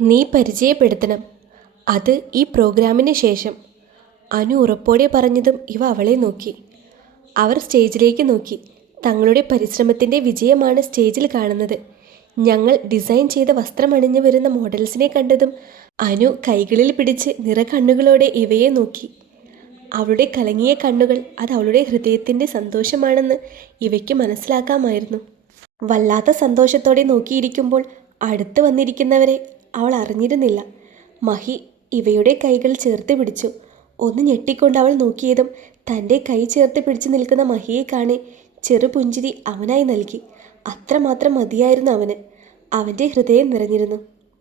നീ പരിചയപ്പെടുത്തണം. അത് ഈ പ്രോഗ്രാമിന് ശേഷം. അനു ഉറപ്പോടെ പറഞ്ഞതും ഇവ അവളെ നോക്കി. അവർ സ്റ്റേജിലേക്ക് നോക്കി. തങ്ങളുടെ പരിശ്രമത്തിന്റെ വിജയമാണ് സ്റ്റേജിൽ കാണുന്നത്. ഞങ്ങൾ ഡിസൈൻ ചെയ്ത വസ്ത്രമണിഞ്ഞു വരുന്ന മോഡൽസിനെ കണ്ടതും അനു കൈകളിൽ പിടിച്ച് നിറകണ്ണുകളോടെ ഇവയെ നോക്കി. അവളുടെ കലങ്ങിയ കണ്ണുകൾ അത് അവളുടെ ഹൃദയത്തിന്റെ സന്തോഷമാണെന്ന് ഇവയ്ക്ക് മനസ്സിലാക്കാമായിരുന്നു. വല്ലാത്ത സന്തോഷത്തോടെ നോക്കിയിരിക്കുമ്പോൾ അടുത്ത് വന്നിരിക്കുന്നവരെ അവൾ അറിഞ്ഞിരുന്നില്ല. മഹി ഇവയുടെ കൈകൾ ചേർത്ത് പിടിച്ചു. ഒന്ന് ഞെട്ടിക്കൊണ്ട് അവൾ നോക്കിയതും തന്റെ കൈ ചേർത്ത് പിടിച്ചു നിൽക്കുന്ന മഹിയെ കാണെ ചെറുപുഞ്ചിരി അവനായി നൽകി. അത്രമാത്രം മതിയായിരുന്നു അവന്. അവന്റെ ഹൃദയം നിറഞ്ഞിരുന്നു.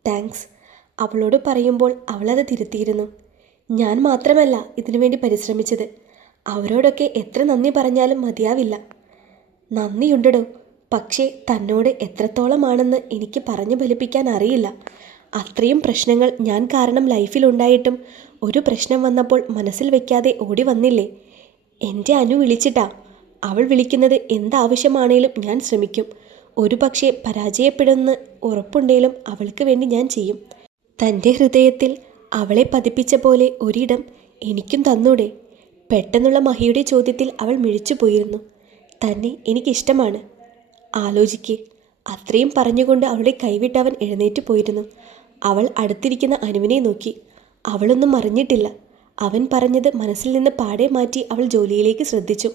താങ്ക്സ് അവളോട് പറയുമ്പോൾ അവളത് തിരുത്തിയിരുന്നു. ഞാൻ മാത്രമല്ല ഇതിനുവേണ്ടി പരിശ്രമിച്ചത്. അവരോടൊക്കെ എത്ര നന്ദി പറഞ്ഞാലും മതിയാവില്ല. നന്ദിയുണ്ടടോ. പക്ഷേ തന്നോട് എത്രത്തോളമാണെന്ന് എനിക്ക് പറഞ്ഞു ഫലിപ്പിക്കാൻ അറിയില്ല. അത്രയും പ്രശ്നങ്ങൾ ഞാൻ കാരണം ലൈഫിലുണ്ടായിട്ടും ഒരു പ്രശ്നം വന്നപ്പോൾ മനസ്സിൽ വെക്കാതെ ഓടി വന്നില്ലേ? എന്റെ അനു വിളിച്ചിട്ടാ. അവൾ വിളിക്കുന്നത് എന്താവശ്യമാണേലും ഞാൻ ശ്രമിക്കും. ഒരു പക്ഷേ പരാജയപ്പെടുമെന്ന് ഉറപ്പുണ്ടേലും അവൾക്ക് വേണ്ടി ഞാൻ ചെയ്യും. തന്റെ ഹൃദയത്തിൽ അവളെ പതിപ്പിച്ച പോലെ ഒരിടം എനിക്കും തന്നൂടെ. പെട്ടെന്നുള്ള മഹിയുടെ ചോദ്യത്തിൽ അവൾ മിഴിച്ചു പോയിരുന്നു. തന്നെ എനിക്കിഷ്ടമാണ്. ആലോചിക്ക്. അത്രയും പറഞ്ഞുകൊണ്ട് അവളെ കൈവിട്ടവൻ എഴുന്നേറ്റ് പോയിരുന്നു. അവൾ അടുത്തിരിക്കുന്ന അനുവിനെ നോക്കി. അവളൊന്നും അറിഞ്ഞിട്ടില്ല. അവൻ പറഞ്ഞത് മനസ്സിൽ നിന്ന് പാടെ മാറ്റി അവൾ ജോലിയിലേക്ക് ശ്രദ്ധിച്ചു.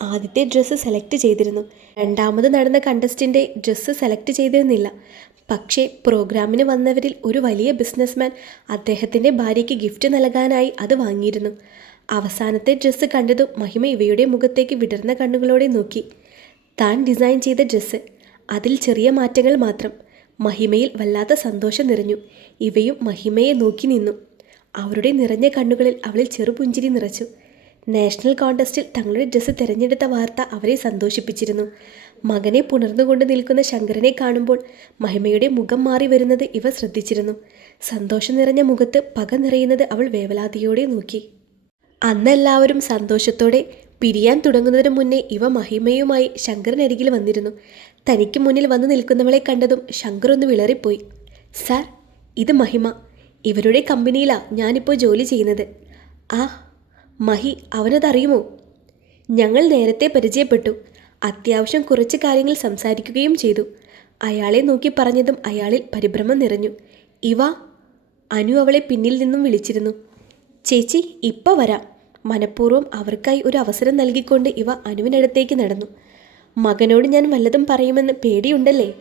ആദ്യത്തെ ഡ്രസ്സ് സെലക്ട് ചെയ്തിരുന്നു. രണ്ടാമത് നടന്ന കണ്ടസ്റ്റിന്റെ ഡ്രസ്സ് സെലക്ട് ചെയ്തിരുന്നില്ല. പക്ഷേ പ്രോഗ്രാമിന് വന്നവരിൽ ഒരു വലിയ ബിസിനസ്മാൻ അദ്ദേഹത്തിന്റെ ഭാര്യയ്ക്ക് ഗിഫ്റ്റ് നൽകാനായി അത് വാങ്ങിയിരുന്നു. അവസാനത്തെ ഡ്രസ്സ് കണ്ടതും മഹിമ ഇവയുടെ മുഖത്തേക്ക് വിടർന്ന കണ്ണുകളോടെ നോക്കി. താൻ ഡിസൈൻ ചെയ്ത ഡ്രസ്സ്. അതിൽ ചെറിയ മാറ്റങ്ങൾ മാത്രം. മഹിമയിൽ വല്ലാത്ത സന്തോഷം നിറഞ്ഞു. ഇവയും മഹിമയെ നോക്കി നിന്നു. അവരുടെ നിറഞ്ഞ കണ്ണുകളിൽ അവളിൽ ചെറുപുഞ്ചിരി നിറച്ചു. നാഷണൽ കോൺടെസ്റ്റിൽ തങ്ങളുടെ ഡ്രസ്സ് തിരഞ്ഞെടുത്ത വാർത്ത അവരെ സന്തോഷിപ്പിച്ചിരുന്നു. മകനെ പുണർന്നുകൊണ്ട് നിൽക്കുന്ന ശങ്കരനെ കാണുമ്പോൾ മഹിമയുടെ മുഖം മാറി വരുന്നത് ഇവ ശ്രദ്ധിച്ചിരുന്നു. സന്തോഷം നിറഞ്ഞ മുഖത്ത് പക നിറയുന്നത് അവൾ വേവലാതിയോടെ നോക്കി. അന്നെല്ലാവരും സന്തോഷത്തോടെ പിരിയാൻ തുടങ്ങുന്നതിന് മുന്നേ ഇവ മഹിമയുമായി ശങ്കരനരികിൽ വന്നിരുന്നു. തനിക്ക് മുന്നിൽ വന്നു നിൽക്കുന്നവളെ കണ്ടതും ശങ്കർ ഒന്ന് വിളറിപ്പോയി. സാർ ഇത് മഹിമ. ഇവരുടെ കമ്പനിയിലാണ് ഞാനിപ്പോൾ ജോലി ചെയ്യുന്നത്. ആ മഹി അവനതറിയുമോ? ഞങ്ങൾ നേരത്തെ പരിചയപ്പെട്ടു. അത്യാവശ്യം കുറച്ച് കാര്യങ്ങൾ സംസാരിക്കുകയും ചെയ്തു. അയാളെ നോക്കി പറഞ്ഞതും അയാളിൽ പരിഭ്രമം നിറഞ്ഞു. ഇവ. അനു അവളെ പിന്നിൽ നിന്നും വിളിച്ചിരുന്നു. ചേച്ചി ഇപ്പം വരാം. മനഃപൂർവം അവർക്കായി ഒരു അവസരം നൽകിക്കൊണ്ട് ഇവ അനുവിനടുത്തേക്ക് നടന്നു. മകനോട് ഞാൻ വല്ലതും പറയുമെന്ന് പേടിയുണ്ടല്ലേ?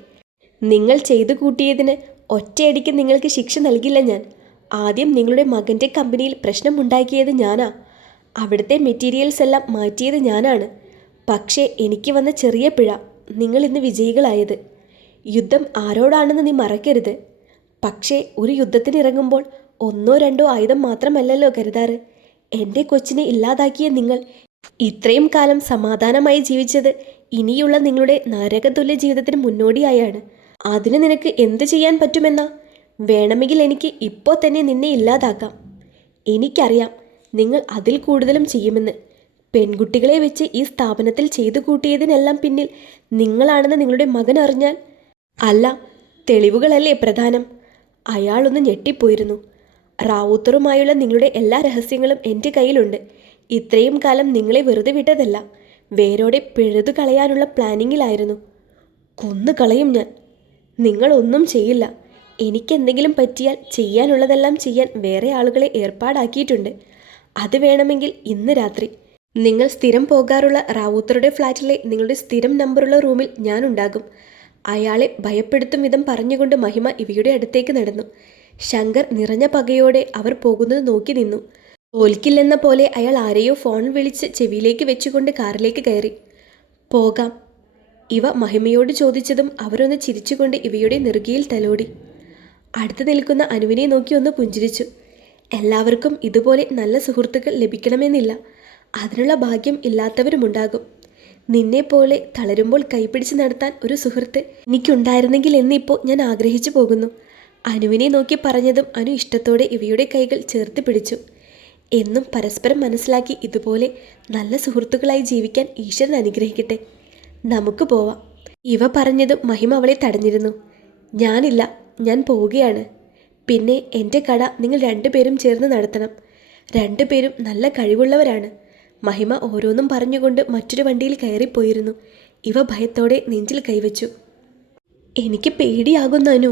നിങ്ങൾ ചെയ്തു കൂട്ടിയതിന് ഒറ്റയടിക്ക് നിങ്ങൾക്ക് ശിക്ഷ നൽകില്ല ഞാൻ. ആദ്യം നിങ്ങളുടെ മകന്റെ കമ്പനിയിൽ പ്രശ്നമുണ്ടാക്കിയത് ഞാനാ. അവിടുത്തെ മെറ്റീരിയൽസ് എല്ലാം മാറ്റിയത് ഞാനാണ്. പക്ഷേ എനിക്ക് വന്ന ചെറിയ പിഴ നിങ്ങൾ ഇന്ന് വിജയികളായത്. യുദ്ധം ആരോടാണെന്ന് നീ മറക്കരുത്. പക്ഷേ ഒരു യുദ്ധത്തിന് ഇറങ്ങുമ്പോൾ ഒന്നോ രണ്ടോ ആയുധം മാത്രമല്ലല്ലോ കരുതാറ്. എന്റെ കൊച്ചിനെ ഇല്ലാതാക്കിയ നിങ്ങൾ ഇത്രയും കാലം സമാധാനമായി ജീവിച്ചത് ഇനിയുള്ള നിങ്ങളുടെ നരകതുല്യ ജീവിതത്തിന് മുന്നോടിയായാണ്. അതിന് നിനക്ക് എന്ത് ചെയ്യാൻ പറ്റുമെന്നാ? വേണമെങ്കിൽ എനിക്ക് ഇപ്പോൾ തന്നെ നിന്നെ ഇല്ലാതാക്കാം. എനിക്കറിയാം നിങ്ങൾ അതിൽ കൂടുതലും ചെയ്യുമെന്ന്. പെൺകുട്ടികളെ വെച്ച് ഈ സ്ഥാപനത്തിൽ ചെയ്തു കൂട്ടിയതിനെല്ലാം പിന്നിൽ നിങ്ങളാണെന്ന് നിങ്ങളുടെ മകൻ അറിഞ്ഞാൽ? അല്ല തെളിവുകളല്ലേ പ്രധാനം. അയാളൊന്ന് ഞെട്ടിപ്പോയിരുന്നു. റാവുത്തറുമായുള്ള നിങ്ങളുടെ എല്ലാ രഹസ്യങ്ങളും എന്റെ കയ്യിലുണ്ട്. ഇത്രയും കാലം നിങ്ങളെ വെറുതെ വിട്ടതല്ല. വേരോടെ പിഴുതു കളയാനുള്ള പ്ലാനിങ്ങിലായിരുന്നു. കൊന്നു കളയും ഞാൻ. നിങ്ങളൊന്നും ചെയ്യില്ല. എനിക്കെന്തെങ്കിലും പറ്റിയാൽ ചെയ്യാനുള്ളതെല്ലാം ചെയ്യാൻ വേറെ ആളുകളെ ഏർപ്പാടാക്കിയിട്ടുണ്ട്. അത് വേണമെങ്കിൽ ഇന്ന് രാത്രി. നിങ്ങൾ സ്ഥിരം പോകാറുള്ള റാവൂത്തറുടെ ഫ്ലാറ്റിലെ നിങ്ങളുടെ സ്ഥിരം നമ്പറുള്ള റൂമിൽ ഞാനുണ്ടാകും അയാളെ ഭയപ്പെടുത്തും വിധം പറഞ്ഞുകൊണ്ട് മഹിമ ഇവയുടെ അടുത്തേക്ക് നടന്നു. ശങ്കർ നിറഞ്ഞ പകയോടെ അവർ പോകുന്നത് നോക്കി നിന്നു. തോൽക്കില്ലെന്ന പോലെ അയാൾ ആരെയോ ഫോൺ വിളിച്ച് ചെവിയിലേക്ക് വെച്ചുകൊണ്ട് കാറിലേക്ക് കയറി. പോകാം. ഇവ മഹിമയോട് ചോദിച്ചതും അവരൊന്ന് ചിരിച്ചുകൊണ്ട് ഇവയുടെ നെറുകയിൽ തലോടി. അടുത്ത് നിൽക്കുന്ന അനുവിനെ നോക്കി ഒന്ന് പുഞ്ചിരിച്ചു. എല്ലാവർക്കും ഇതുപോലെ നല്ല സുഹൃത്തുക്കൾ ലഭിക്കണമെന്നില്ല. അതിനുള്ള ഭാഗ്യം ഇല്ലാത്തവരുമുണ്ടാകും. നിന്നെപ്പോലെ തളരുമ്പോൾ കൈപിടിച്ച് നടത്താൻ ഒരു സുഹൃത്ത് എനിക്കുണ്ടായിരുന്നെങ്കിൽ എന്നിപ്പോൾ ഞാൻ ആഗ്രഹിച്ചു പോകുന്നു. അനുവിനെ നോക്കി പറഞ്ഞതും അനു ഇഷ്ടത്തോടെ ഇവയുടെ കൈകൾ ചേർത്ത് പിടിച്ചു. എന്നും പരസ്പരം മനസ്സിലാക്കി ഇതുപോലെ നല്ല സുഹൃത്തുക്കളായി ജീവിക്കാൻ ഈശ്വരൻ അനുഗ്രഹിക്കട്ടെ. നമുക്ക് പോവാം. ഇവ പറഞ്ഞതും മഹിമ അവളെ തടഞ്ഞിരുന്നു. ഞാനില്ല ഞാൻ പോവുകയാണ്. പിന്നെ എന്റെ കട നിങ്ങൾ രണ്ടുപേരും ചേർന്ന് നടത്തണം. രണ്ടുപേരും നല്ല കഴിവുള്ളവരാണ്. മഹിമ ഓരോന്നും പറഞ്ഞുകൊണ്ട് മറ്റൊരു വണ്ടിയിൽ കയറിപ്പോയിരുന്നു. ഇവ ഭയത്തോടെ നെഞ്ചിൽ കൈവച്ചു. എനിക്ക് പേടിയാകുന്നു അനു.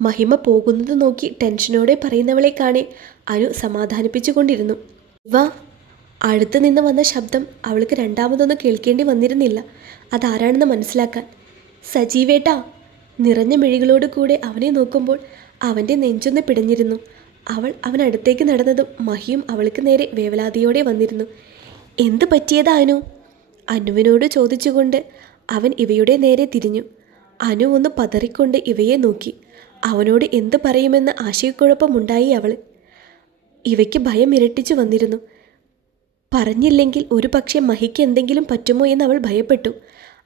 മഹിമ പോകുന്നത് നോക്കി ടെൻഷനോടെ പറയുന്നവളെ കാണെ അനു സമാധാനിപ്പിച്ചുകൊണ്ടിരുന്നു. വാ അടുത്ത് നിന്ന് വന്ന ശബ്ദം അവൾക്ക് രണ്ടാമതൊന്നും കേൾക്കേണ്ടി വന്നിരുന്നില്ല. അതാരാണെന്ന് മനസ്സിലാക്കാൻ. സജീവേട്ടാ നിറഞ്ഞ മിഴികളോട് കൂടെ അവനെ നോക്കുമ്പോൾ അവന്റെ നെഞ്ചൊന്ന് പിടഞ്ഞിരുന്നു. അവൾ അവനടുത്തേക്ക് നടന്നതും മഹിയും അവൾക്ക് നേരെ വേവലാതിയോടെ വന്നിരുന്നു. എന്ത് പറ്റിയതാ അനു? അനുവിനോട് ചോദിച്ചുകൊണ്ട് അവൻ ഇവയുടെ നേരെ തിരിഞ്ഞു. അനു ഒന്ന് പതറിക്കൊണ്ട് ഇവയെ നോക്കി. അവനോട് എന്ത് പറയുമെന്ന് ആശയക്കുഴപ്പമുണ്ടായി അവൾ. ഇവയ്ക്ക് ഭയം ഇരട്ടിച്ചു വന്നിരുന്നു. പറഞ്ഞില്ലെങ്കിൽ ഒരു പക്ഷേ മഹിക്ക് എന്തെങ്കിലും പറ്റുമോ എന്ന് അവൾ ഭയപ്പെട്ടു.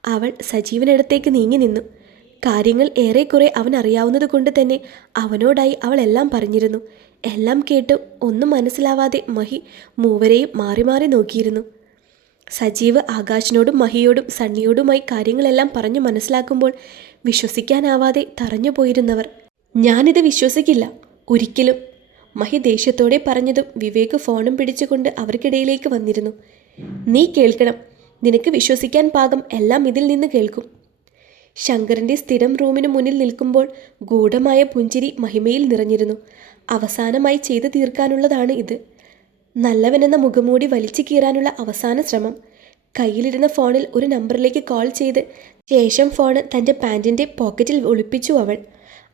അവൾ സജീവനടുത്തേക്ക് നീങ്ങി നിന്നു. കാര്യങ്ങൾ ഏറെക്കുറെ അവൻ അറിയാവുന്നത് കൊണ്ട് തന്നെ അവനോടായി അവൾ എല്ലാം പറഞ്ഞിരുന്നു. എല്ലാം കേട്ട് ഒന്നും മനസ്സിലാവാതെ മഹി മൂവരെയും മാറി മാറി നോക്കിയിരുന്നു. സജീവ് ആകാശിനോടും മഹിയോടും സണ്ണിയോടുമായി കാര്യങ്ങളെല്ലാം പറഞ്ഞു മനസ്സിലാക്കുമ്പോൾ വിശ്വസിക്കാനാവാതെ തറഞ്ഞു പോയിരുന്നവർ ഞാനിത് വിശ്വസിക്കില്ല. ഒരിക്കലും. മഹി ദേഷ്യത്തോടെ പറഞ്ഞതും വിവേക് ഫോണും പിടിച്ചുകൊണ്ട് അവർക്കിടയിലേക്ക് വന്നിരുന്നു. നീ കേൾക്കണം. നിനക്ക് വിശ്വസിക്കാൻ പാകം എല്ലാം ഇതിൽ നിന്ന് കേൾക്കും. ശങ്കറിന്റെ സ്ഥിരം റൂമിന് മുന്നിൽ നിൽക്കുമ്പോൾ ഗൂഢമായ പുഞ്ചിരി മഹിമയിൽ നിറഞ്ഞിരുന്നു. അവസാനമായി ചെയ്തു തീർക്കാനുള്ളതാണ് ഇത്. നല്ലവനെന്ന മുഖമൂടി വലിച്ചു കീറാനുള്ള അവസാന ശ്രമം. കയ്യിലിരുന്ന ഫോണിൽ ഒരു നമ്പറിലേക്ക് കോൾ ചെയ്ത് ശേഷം ഫോണ് തന്റെ പാന്റിന്റെ പോക്കറ്റിൽ ഒളിപ്പിച്ചു അവൾ.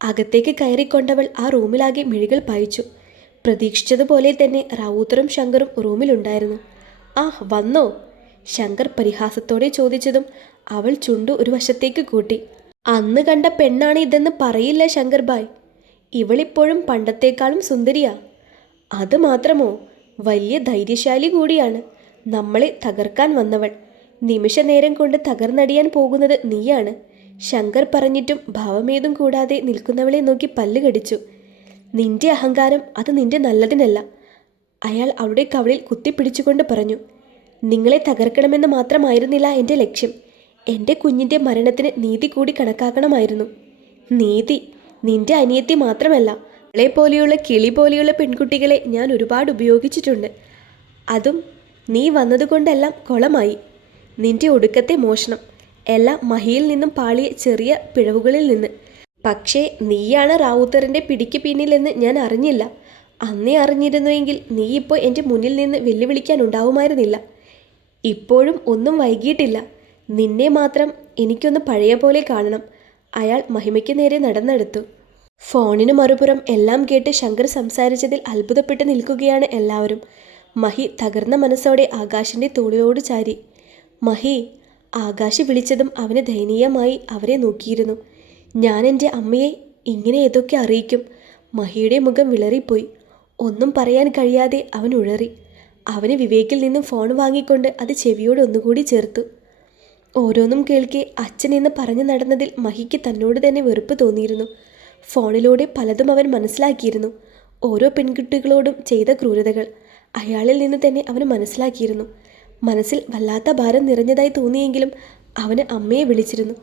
അകത്തേക്ക് കയറിക്കൊണ്ടവൾ ആ റൂമിലാകെ മിഴികൾ പായിച്ചു. പ്രതീക്ഷിച്ചതുപോലെ തന്നെ റാവൂത്തറും ശങ്കറും റൂമിലുണ്ടായിരുന്നു. ആ വന്നോ? ശങ്കർ പരിഹാസത്തോടെ ചോദിച്ചതും അവൾ ചുണ്ടു ഒരു വശത്തേക്ക് കൂട്ടി. അന്ന് കണ്ട പെണ്ണാണ് ഇതെന്ന് പറയില്ല ശങ്കർ ബായ് ഇവളിപ്പോഴും പണ്ടത്തേക്കാളും സുന്ദരിയാ. അത് മാത്രമോ? വലിയ ധൈര്യശാലി കൂടിയാണ്. നമ്മളെ തകർക്കാൻ വന്നവൾ. നിമിഷ നേരം കൊണ്ട് തകർന്നടിയാൻ പോകുന്നത് നീയാണ്. ശങ്കർ പറഞ്ഞിട്ടും ഭാവമേതും കൂടാതെ നിൽക്കുന്നവളെ നോക്കി പല്ല് കടിച്ചു. നിന്റെ അഹങ്കാരം അത് നിന്റെ നല്ലതിനല്ല അയാൾ അവളുടെ കവളിൽ കുത്തിപ്പിടിച്ചുകൊണ്ട് പറഞ്ഞു. നിങ്ങളെ തകർക്കണമെന്ന് മാത്രമായിരുന്നില്ല എന്റെ ലക്ഷ്യം. എന്റെ കുഞ്ഞിന്റെ മരണത്തിന് നീതി കൂടി കണക്കാക്കണമായിരുന്നു. നീതി നിന്റെ അനിയത്തി മാത്രമല്ല അവളെ പോലെയുള്ള കിളി പോലെയുള്ള പെൺകുട്ടികളെ ഞാൻ ഒരുപാട് ഉപയോഗിച്ചിട്ടുണ്ട്. അതും നീ വന്നതുകൊണ്ടെല്ലാം കൊളമായി. നിന്റെ ഒടുക്കത്തെ മോഷണം. എല്ലാം മഹിയിൽ നിന്നും പാളിയ ചെറിയ പിഴവുകളിൽ നിന്ന്. പക്ഷേ നീയാണ് റാവുത്തറിന്റെ പിടിക്ക് പിന്നിലെന്ന് ഞാൻ അറിഞ്ഞില്ല. അന്നേ അറിഞ്ഞിരുന്നുവെങ്കിൽ നീ ഇപ്പോൾ എന്റെ മുന്നിൽ നിന്ന് വെല്ലുവിളിക്കാൻ ഉണ്ടാവുമായിരുന്നില്ല. ഇപ്പോഴും ഒന്നും വൈകിയിട്ടില്ല. നിന്നെ മാത്രം എനിക്കൊന്ന് പഴയ പോലെ കാണണം. അയാൾ മഹിമയ്ക്ക് നേരെ നടന്നെടുത്തു. ഫോണിന് മറുപുറം എല്ലാം കേട്ട് ശങ്കർ സംസാരിച്ചതിൽ അത്ഭുതപ്പെട്ട് നിൽക്കുകയാണ് എല്ലാവരും. മഹി തകർന്ന മനസ്സോടെ ആകാശിന്റെ തോളിയോട് ചാരി. മഹി ആകാശ് വിളിച്ചതും അവന് ദയനീയമായി അവരെ നോക്കിയിരുന്നു. ഞാൻ എന്റെ അമ്മയെ ഇങ്ങനെ ഏതൊക്കെ അറിയിക്കും? മഹിയുടെ മുഖം വിളറിപ്പോയി. ഒന്നും പറയാൻ കഴിയാതെ അവൻ ഉഴറി. അവന് വിവേകിൽ നിന്നും ഫോൺ വാങ്ങിക്കൊണ്ട് അത് ചെവിയോട് ഒന്നുകൂടി ചേർത്തു. ഓരോന്നും കേൾക്കെ അച്ഛൻ എന്ന് പറഞ്ഞു നടന്നതിൽ മഹിക്ക് തന്നോട് തന്നെ വെറുപ്പ് തോന്നിയിരുന്നു. ഫോണിലൂടെ പലതും അവൻ മനസ്സിലാക്കിയിരുന്നു. ഓരോ പെൺകുട്ടികളോടും ചെയ്ത ക്രൂരതകൾ. അയാളിൽ നിന്ന് തന്നെ അവന് മനസ്സിലാക്കിയിരുന്നു. മനസ്സിൽ വല്ലാത്ത ഭാരം നിറഞ്ഞതായി തോന്നിയെങ്കിലും അവന് അമ്മയെ വിളിച്ചിരുന്നു.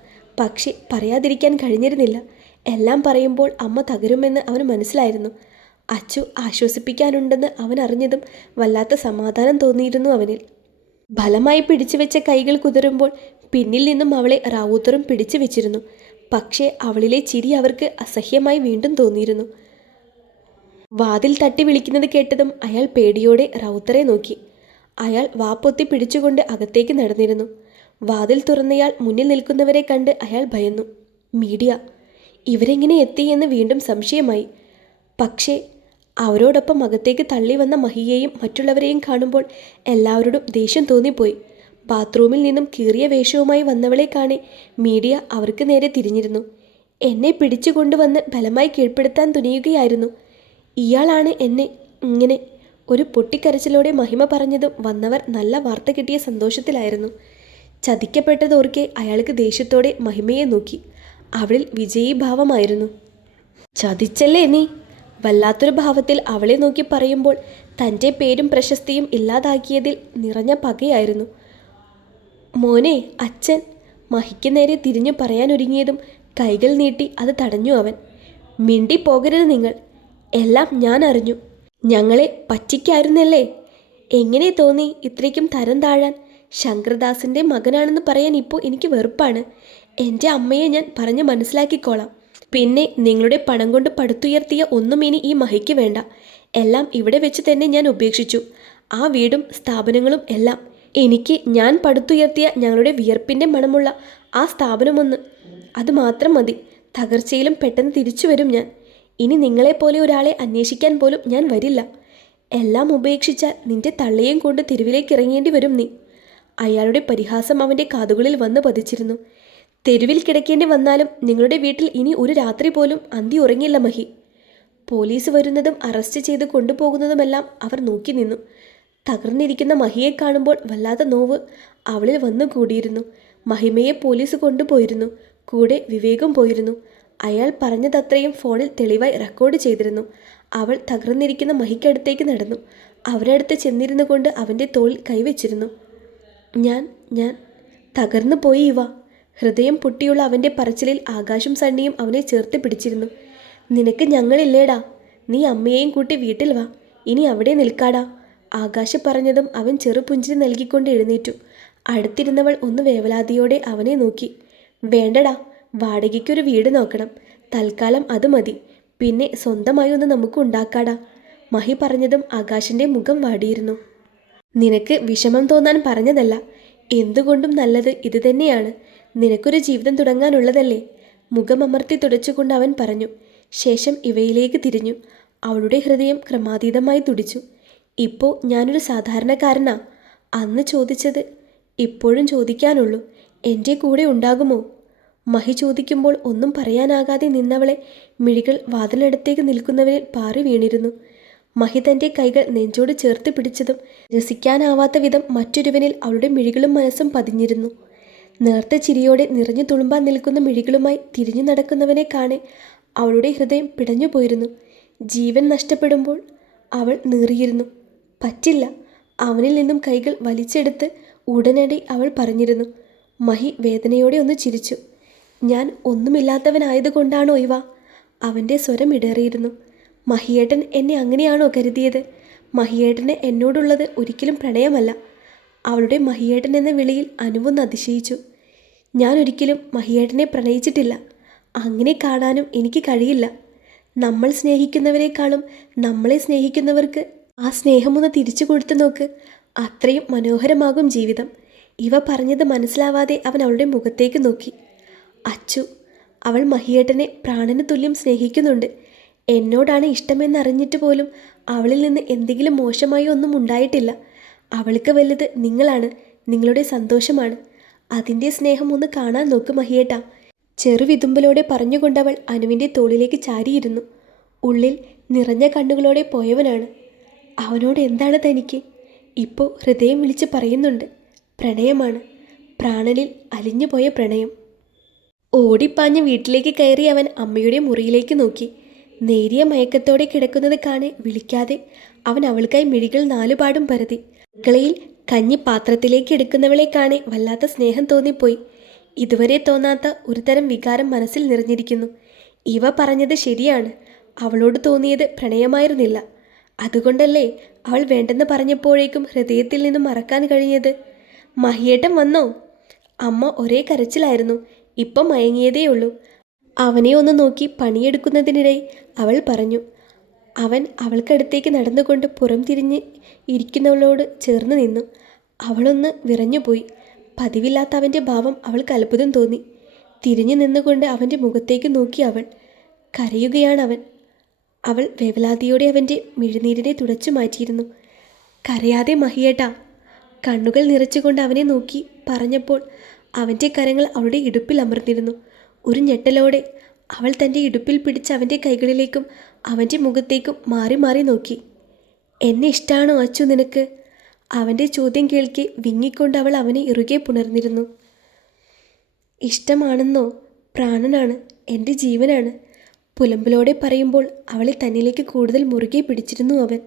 പക്ഷേ പറയാതിരിക്കാൻ കഴിഞ്ഞിരുന്നില്ല. എല്ലാം പറയുമ്പോൾ അമ്മ തകരുമെന്ന് അവന് മനസ്സിലായിരുന്നു. അച്ചു ആശ്വസിപ്പിക്കാനുണ്ടെന്ന് അവൻ അറിഞ്ഞതും വല്ലാത്ത സമാധാനം തോന്നിയിരുന്നു അവനിൽ. ബലമായി പിടിച്ചു വെച്ച കൈകൾ കുതിരുമ്പോൾ പിന്നിൽ നിന്നും അവളെ റാവൂത്തറും പിടിച്ചു വെച്ചിരുന്നു. പക്ഷേ അവളിലെ ചിരി അവർക്ക് അസഹ്യമായി വീണ്ടും തോന്നിയിരുന്നു. വാതിൽ തട്ടി വിളിക്കുന്നത് കേട്ടതും അയാൾ പേടിയോടെ റൗത്തറെ നോക്കി. അയാൾ വാപ്പൊത്തി പിടിച്ചുകൊണ്ട് അകത്തേക്ക് നടന്നിരുന്നു. വാതിൽ തുറന്നയാൾ മുന്നിൽ നിൽക്കുന്നവരെ കണ്ട് അയാൾ ഭയന്നു. മീഡിയ ഇവരെങ്ങനെ എത്തി എന്ന് വീണ്ടും സംശയമായി. പക്ഷേ അവരോടൊപ്പം അകത്തേക്ക് തള്ളി വന്ന മഹിയെയും മറ്റുള്ളവരെയും കാണുമ്പോൾ എല്ലാവരോടും ദേഷ്യം തോന്നിപ്പോയി. ബാത്റൂമിൽ നിന്നും കീറിയ വേഷവുമായി വന്നവളെ കാണെ മീഡിയ അവർക്ക് നേരെ തിരിഞ്ഞിരുന്നു. എന്നെ പിടിച്ചുകൊണ്ടുവന്ന് ബലമായി കീഴ്പ്പെടുത്താൻ തുനിയുകയായിരുന്നു. ഇയാളാണ് എന്നെ ഇങ്ങനെ ഒരു പൊട്ടിക്കരച്ചിലോടെ മഹിമ പറഞ്ഞതും വന്നവർ നല്ല വാർത്ത കിട്ടിയ സന്തോഷത്തിലായിരുന്നു. ചതിക്കപ്പെട്ടതോർക്കെ അയാൾക്ക് ദേഷ്യത്തോടെ മഹിമയെ നോക്കി. അവളിൽ വിജയീഭാവമായിരുന്നു ചതിച്ചല്ലേ നീ? വല്ലാത്തൊരു ഭാവത്തിൽ അവളെ നോക്കി പറയുമ്പോൾ തന്റെ പേരും പ്രശസ്തിയും ഇല്ലാതാക്കിയതിൽ നിറഞ്ഞ പകയായിരുന്നു. മോനെ അച്ഛൻ. മഹിക്ക് നേരെ തിരിഞ്ഞു പറയാനൊരുങ്ങിയതും കൈകൾ നീട്ടി അത് തടഞ്ഞു അവൻ. മിണ്ടി പോകരുത് നിങ്ങൾ. എല്ലാം ഞാൻ അറിഞ്ഞു. ഞങ്ങളെ പറ്റിക്കായിരുന്നല്ലേ? എങ്ങനെ തോന്നി ഇത്രയ്ക്കും തരം താഴാൻ? ശങ്കർദാസിന്റെ മകനാണെന്ന് പറയാൻ ഇപ്പോൾ എനിക്ക് വെറുപ്പാണ്. എന്റെ അമ്മയെ ഞാൻ പറഞ്ഞ് മനസ്സിലാക്കിക്കോളാം. പിന്നെ നിങ്ങളുടെ പണം കൊണ്ട് പടുത്തുയർത്തിയ ഒന്നും ഇനി ഈ മഹിക്ക് വേണ്ട. എല്ലാം ഇവിടെ വെച്ച് തന്നെ ഞാൻ ഉപേക്ഷിച്ചു. ആ വീടും സ്ഥാപനങ്ങളും എല്ലാം. എനിക്ക് ഞാൻ പടുത്തുയർത്തിയ ഞങ്ങളുടെ വിയർപ്പിന്റെ മണമുള്ള ആ സ്ഥാപനമൊന്ന്. അത് മാത്രം മതി. തകർച്ചയിലും പെട്ടെന്ന് തിരിച്ചു വരും ഞാൻ. ഇനി നിങ്ങളെപ്പോലെ ഒരാളെ അന്വേഷിക്കാൻ പോലും ഞാൻ വരില്ല. എല്ലാം ഉപേക്ഷിച്ചാൽ നിന്റെ തള്ളയെയും കൊണ്ട് തെരുവിലേക്ക് ഇറങ്ങേണ്ടി വരും നീ. അയാളുടെ പരിഹാസം അവന്റെ കാതുകളിൽ വന്ന് പതിച്ചിരുന്നു. തെരുവിൽ കിടക്കേണ്ടി വന്നാലും നിങ്ങളുടെ വീട്ടിൽ ഇനി ഒരു രാത്രി പോലും അന്തി ഉറങ്ങില്ല മഹി. പോലീസ് വരുന്നതും അറസ്റ്റ് ചെയ്ത് കൊണ്ടുപോകുന്നതുമെല്ലാം അവർ നോക്കി നിന്നു. തകർന്നിരിക്കുന്ന മഹിയെ കാണുമ്പോൾ വല്ലാത്ത നോവ് അവളിൽ വന്നു കൂടിയിരുന്നു. മഹിമയെ പോലീസ് കൊണ്ടുപോയിരുന്നു. കൂടെ വിവേകം പോയിരുന്നു. അയാൾ പറഞ്ഞതത്രയും ഫോണിൽ തെളിവായി റെക്കോർഡ് ചെയ്തിരുന്നു. അവൾ തകർന്നിരിക്കുന്ന മഹിക്കടുത്തേക്ക് നടന്നു. അവരടുത്ത് ചെന്നിരുന്നു കൊണ്ട് അവന്റെ തോളിൽ കൈവച്ചിരുന്നു. ഞാൻ ഞാൻ തകർന്നു പോയി ഇവ. ഹൃദയം പൊട്ടിയുള്ള അവന്റെ പറച്ചിലിൽ ആകാശും സണ്ണിയും അവനെ ചേർത്ത് പിടിച്ചിരുന്നു. നിനക്ക് ഞങ്ങളില്ലേടാ. നീ അമ്മയെയും കൂട്ടി വീട്ടിൽ വാ. ഇനി അവിടെ നിൽക്കാടാ. ആകാശ പറഞ്ഞതും അവൻ ചെറുപുഞ്ചിരി നൽകിക്കൊണ്ട് എഴുന്നേറ്റു. അടുത്തിരുന്നവൾ ഒന്ന് വേവലാതിയോടെ അവനെ നോക്കി. വേണ്ടടാ. വാടകയ്ക്കൊരു വീട് നോക്കണം. തൽക്കാലം അത് മതി. പിന്നെ സ്വന്തമായി ഒന്ന് നമുക്ക് ഉണ്ടാക്കാടാ. മഹി പറഞ്ഞതും ആകാശിന്റെ മുഖം വാടിയിരുന്നു. നിനക്ക് വിഷമം തോന്നാൻ പറഞ്ഞതല്ല. എന്തുകൊണ്ടും നല്ലത് ഇത് തന്നെയാണ്. നിനക്കൊരു ജീവിതം തുടങ്ങാനുള്ളതല്ലേ? മുഖമമർത്തി തുടച്ചുകൊണ്ട് അവൻ പറഞ്ഞു. ശേഷം ഇവയിലേക്ക് തിരിഞ്ഞു. അവളുടെ ഹൃദയം ക്രമാതീതമായി തുടിച്ചു. ഇപ്പോൾ ഞാനൊരു സാധാരണക്കാരനാ. അന്ന് ചോദിച്ചത് ഇപ്പോഴും ചോദിക്കാനുള്ളൂ. എന്റെ കൂടെ ഉണ്ടാകുമോ? മഹി ചോദിക്കുമ്പോൾ ഒന്നും പറയാനാകാതെ നിന്നവളെ മിഴികൾ വാതിലടുത്തേക്ക് നിൽക്കുന്നവരിൽ പാറി വീണിരുന്നു. മഹി തന്റെ കൈകൾ നെഞ്ചോട് ചേർത്ത് പിടിച്ചതും രസിക്കാനാവാത്ത വിധം മറ്റൊരുവനിൽ അവളുടെ മിഴികളും മനസ്സും പതിഞ്ഞിരുന്നു. നേർത്ത ചിരിയോടെ നിറഞ്ഞു തുളുമ്പാൻ നിൽക്കുന്ന മിഴികളുമായി തിരിഞ്ഞു നടക്കുന്നവനെ കാണെ അവളുടെ ഹൃദയം പിടഞ്ഞു പോയിരുന്നു. ജീവൻ നഷ്ടപ്പെടുമ്പോൾ അവൾ നീറിയിരുന്നു. പറ്റില്ല അവനിൽ നിന്നും കൈകൾ വലിച്ചെടുത്ത് ഉടനടി അവൾ പറഞ്ഞിരുന്നു. മഹി വേദനയോടെ ഒന്ന് ചിരിച്ചു. ഞാൻ ഒന്നുമില്ലാത്തവനായതുകൊണ്ടാണോ ഇവ? അവന്റെ സ്വരം ഇടറിയിരുന്നു. മഹിയേട്ടൻ എന്നെ അങ്ങനെയാണോ കരുതിയത്? മഹിയേട്ടന് എന്നോടുള്ളത് ഒരിക്കലും പ്രണയമല്ല. അവളുടെ മഹിയേട്ടൻ എന്ന വിളിയിൽ അനുവൊന്ന് അതിശയിച്ചു. ഞാൻ ഒരിക്കലും മഹിയേട്ടനെ പ്രണയിച്ചിട്ടില്ല. അങ്ങനെ കാണാനും എനിക്ക് കഴിയില്ല. നമ്മൾ സ്നേഹിക്കുന്നവരെക്കാളും നമ്മളെ സ്നേഹിക്കുന്നവർക്ക് ആ സ്നേഹമൊന്ന് തിരിച്ചു കൊടുത്തു നോക്ക്. അത്രയും മനോഹരമാകും ജീവിതം. ഇവ പറഞ്ഞത് മനസ്സിലാവാതെ അവൻ അവളുടെ മുഖത്തേക്ക് നോക്കി. അച്ചു അവൾ മഹിയേട്ടനെ പ്രാണന് തുല്യം സ്നേഹിക്കുന്നുണ്ട്. എന്നോടാണ് ഇഷ്ടമെന്നറിഞ്ഞിട്ട് പോലും അവളിൽ നിന്ന് എന്തെങ്കിലും മോശമായി ഒന്നും ഉണ്ടായിട്ടില്ല. അവൾക്ക് വലുത് നിങ്ങളാണ് നിങ്ങളുടെ സന്തോഷമാണ്. അതിന്റെ സ്നേഹം ഒന്ന് കാണാൻ നോക്ക് മഹിയേട്ട. ചെറുവിതുമ്പലോടെ പറഞ്ഞുകൊണ്ടവൾ അനുവിന്റെ തോളിലേക്ക് ചാരിയിരുന്നു. ഉള്ളിൽ നിറഞ്ഞ കണ്ണുകളോടെ പോയവനാണ്. അവനോട് എന്താണ് തനിക്ക്? ഇപ്പോൾ ഹൃദയം വിളിച്ച് പറയുന്നുണ്ട്. പ്രണയമാണ്. പ്രാണനിൽ അലിഞ്ഞുപോയ പ്രണയം. ഓടിപ്പാഞ്ഞ് വീട്ടിലേക്ക് കയറി അവൻ അമ്മയുടെ മുറിയിലേക്ക് നോക്കി. നേരിയ മയക്കത്തോടെ കിടക്കുന്നത് കാണെ വിളിക്കാതെ അവൻ അവൾക്കായി മിഴികൾ നാലുപാടും പരതി അടുക്കളയിൽ കഞ്ഞി പാത്രത്തിലേക്ക് എടുക്കുന്നവളെ കാണെ വല്ലാത്ത സ്നേഹം തോന്നിപ്പോയി. ഇതുവരെ തോന്നാത്ത ഒരുതരം വികാരം മനസ്സിൽ നിറഞ്ഞിരിക്കുന്നു. ഇവ പറഞ്ഞത് ശരിയാണ്. അവളോട് തോന്നിയത് പ്രണയമായിരുന്നില്ല. അതുകൊണ്ടല്ലേ അവൾ വേണ്ടെന്ന് പറഞ്ഞപ്പോഴേക്കും ഹൃദയത്തിൽ നിന്നും മറക്കാൻ കഴിഞ്ഞത്? മഹിയേട്ടൻ വന്നോ? അമ്മ ഒരേ കരച്ചിലായിരുന്നു. ഇപ്പം മയങ്ങിയതേയുള്ളൂ. അവനെ ഒന്ന് നോക്കി പണിയെടുക്കുന്നതിനിടെ അവൾ പറഞ്ഞു അവൻ അവൾക്കടുത്തേക്ക് നടന്നുകൊണ്ട് പുറം തിരിഞ്ഞ് ഇരിക്കുന്നവളോട് ചേർന്ന് നിന്നു. അവളൊന്ന് വിറഞ്ഞുപോയി പതിവില്ലാത്ത അവന്റെ ഭാവം അവൾക്ക് അത്ഭുതം തോന്നി. തിരിഞ്ഞു നിന്നുകൊണ്ട് അവന്റെ മുഖത്തേക്ക് നോക്കി അവൾ കരയുകയാണവൻ. അവൾ വേവലാതിയോടെ അവന്റെ മിഴുനീരിനെ തുടച്ചു മാറ്റിയിരുന്നു. കരയാതെ മഹിയേട്ടാ കണ്ണുകൾ നിറച്ചുകൊണ്ട് അവനെ നോക്കി പറഞ്ഞപ്പോൾ അവന്റെ കരങ്ങൾ അവളുടെ ഇടുപ്പിൽ അമർന്നിരുന്നു. ഒരു ഞെട്ടലോടെ അവൾ തന്റെ ഇടുപ്പിൽ പിടിച്ച് അവന്റെ കൈകളിലേക്കും അവന്റെ മുഖത്തേക്കും മാറി മാറി നോക്കി. എന്നെ ഇഷ്ടമാണോ അച്ചു നിനക്ക്? അവന്റെ ചോദ്യം കേൾക്കി വിങ്ങിക്കൊണ്ട് അവൾ അവനെ ഇറുകെ പുണർന്നിരുന്നു. ഇഷ്ടമാണെന്നോ? പ്രാണനാണ്. എന്റെ ജീവനാണ്. പുലമ്പലോടെ പറയുമ്പോൾ അവളെ തന്നിലേക്ക് കൂടുതൽ മുറുകെ പിടിച്ചിരുന്നു അവൻ.